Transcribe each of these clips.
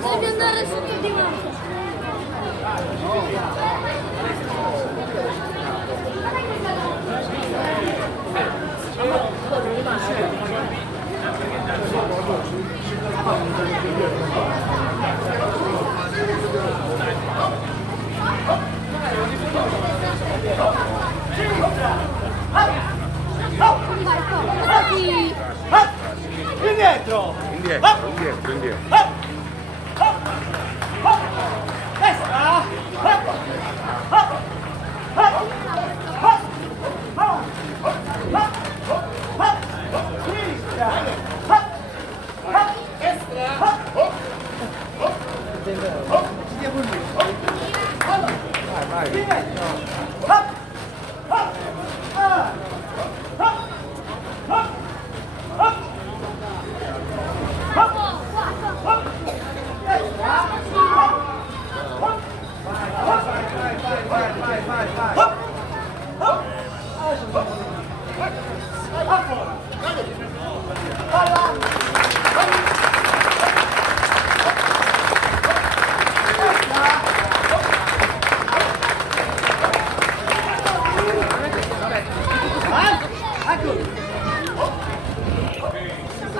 Devi andare sotto di me. Indietro! Indietro. Destra!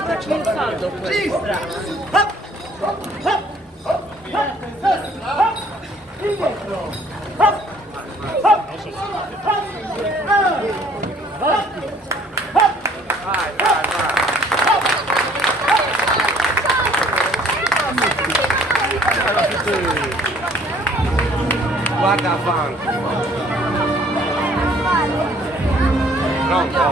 Faccio il saldo. Sinistra! Indietro! Guarda avanti. Pronto?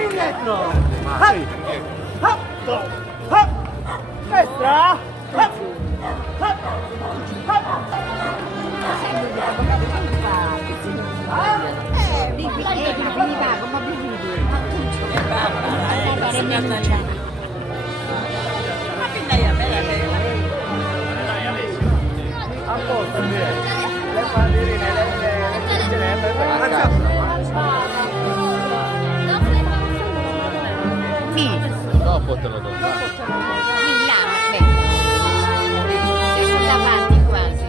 Indietro! Vai. Destra! A posto, le bandierine, Dopo te lo do. Quindi là, sei sul davanti quasi.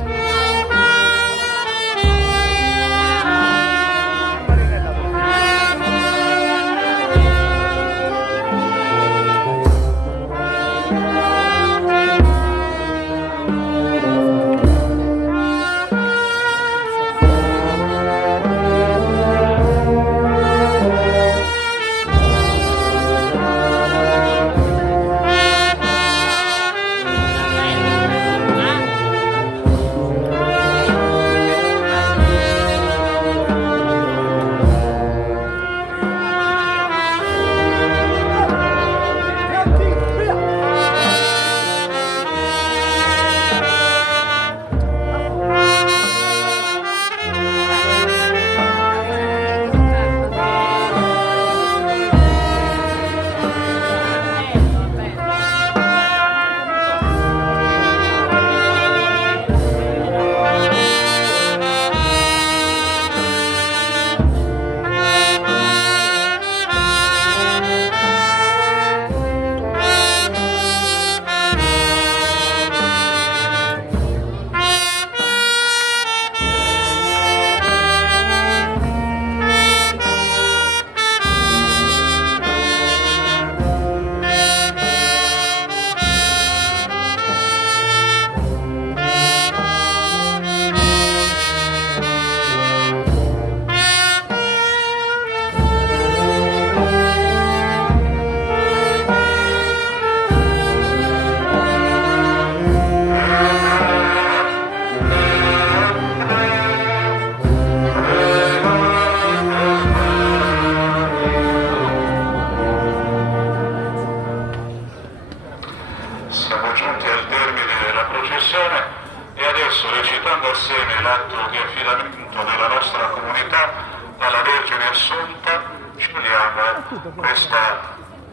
adesso, recitando assieme l'atto di affidamento della nostra comunità alla Vergine Assunta, scegliamo questo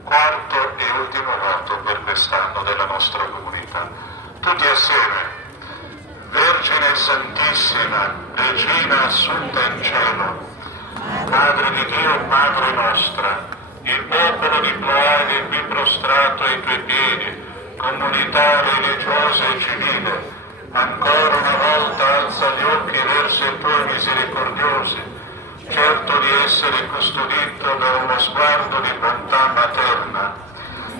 quarto e ultimo voto per quest'anno della nostra comunità. Tutti assieme. Vergine Santissima, Regina Assunta in cielo, Madre di Dio, Madre nostra, il popolo di Ploaghe è qui prostrato ai tuoi piedi, comunità religiosa e civile, ancora una volta alza gli occhi verso i tuoi misericordiosi, certo di essere custodito da uno sguardo di bontà materna,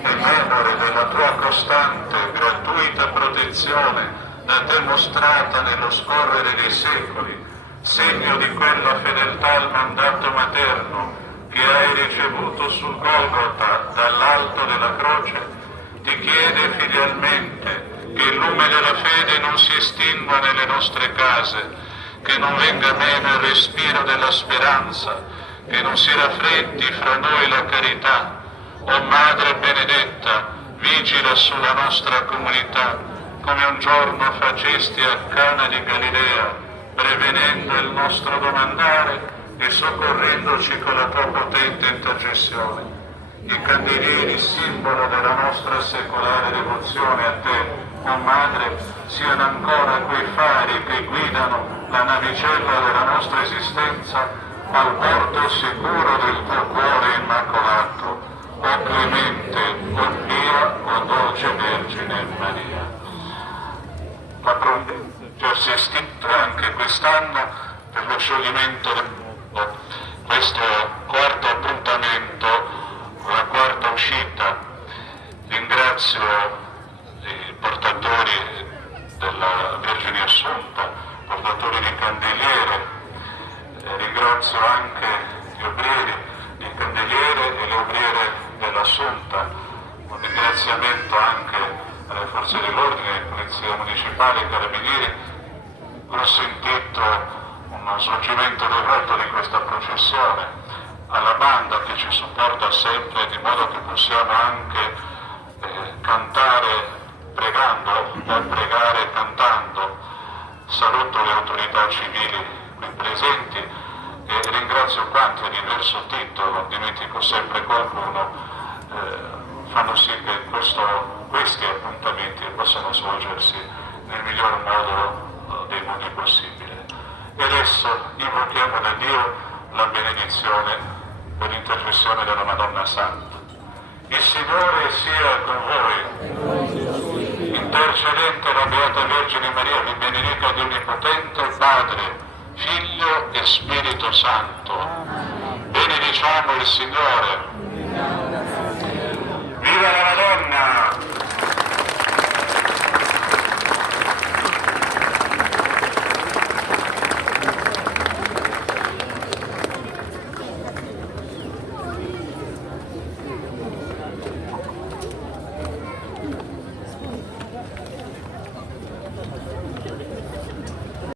e memore della tua costante, gratuita protezione da te mostrata nello scorrere dei secoli, segno di quella fedeltà al mandato materno che hai ricevuto sul Golgota dall'alto della croce, ti chiede filialmente che il lume della fede non si estingua nelle nostre case, che non venga meno il respiro della speranza, che non si raffreddi fra noi la carità. O Madre benedetta, vigila sulla nostra comunità, come un giorno facesti a Cana di Galilea, prevenendo il nostro domandare e soccorrendoci con la tua potente intercessione. I candelieri, simbolo della nostra secolare devozione a te, o Madre, siano ancora quei fari che guidano la navicella della nostra esistenza al bordo sicuro del tuo cuore immacolato. O clemente, o pia, o dolce Vergine Maria. La pronta si è estinto anche quest'anno per lo scioglimento del mondo. Questo quarto appuntamento, la quarta uscita. Ringrazio i portatori della Vergine Assunta, portatori di candeliere, ringrazio anche gli obrieri di candeliere e le obriere dell'Assunta. Un ringraziamento anche alle forze dell'ordine, polizia municipale e carabinieri. Ho sentito uno svolgimento corretto di questa processione, alla banda che ci supporta sempre, di modo che possiamo anche cantare pregando o pregare cantando. Saluto le autorità civili qui presenti e ringrazio quanti a diverso titolo, dimentico sempre qualcuno, fanno sì che questi appuntamenti possano svolgersi nel miglior modo dei modi possibili. E adesso invochiamo da Dio la benedizione per l'intercessione della Madonna Santa. Il Signore sia con voi. Intercedente la Beata Vergine Maria vi benedica Dio Onnipotente, Padre, Figlio e Spirito Santo. Benediciamo il Signore. Viva la Madonna!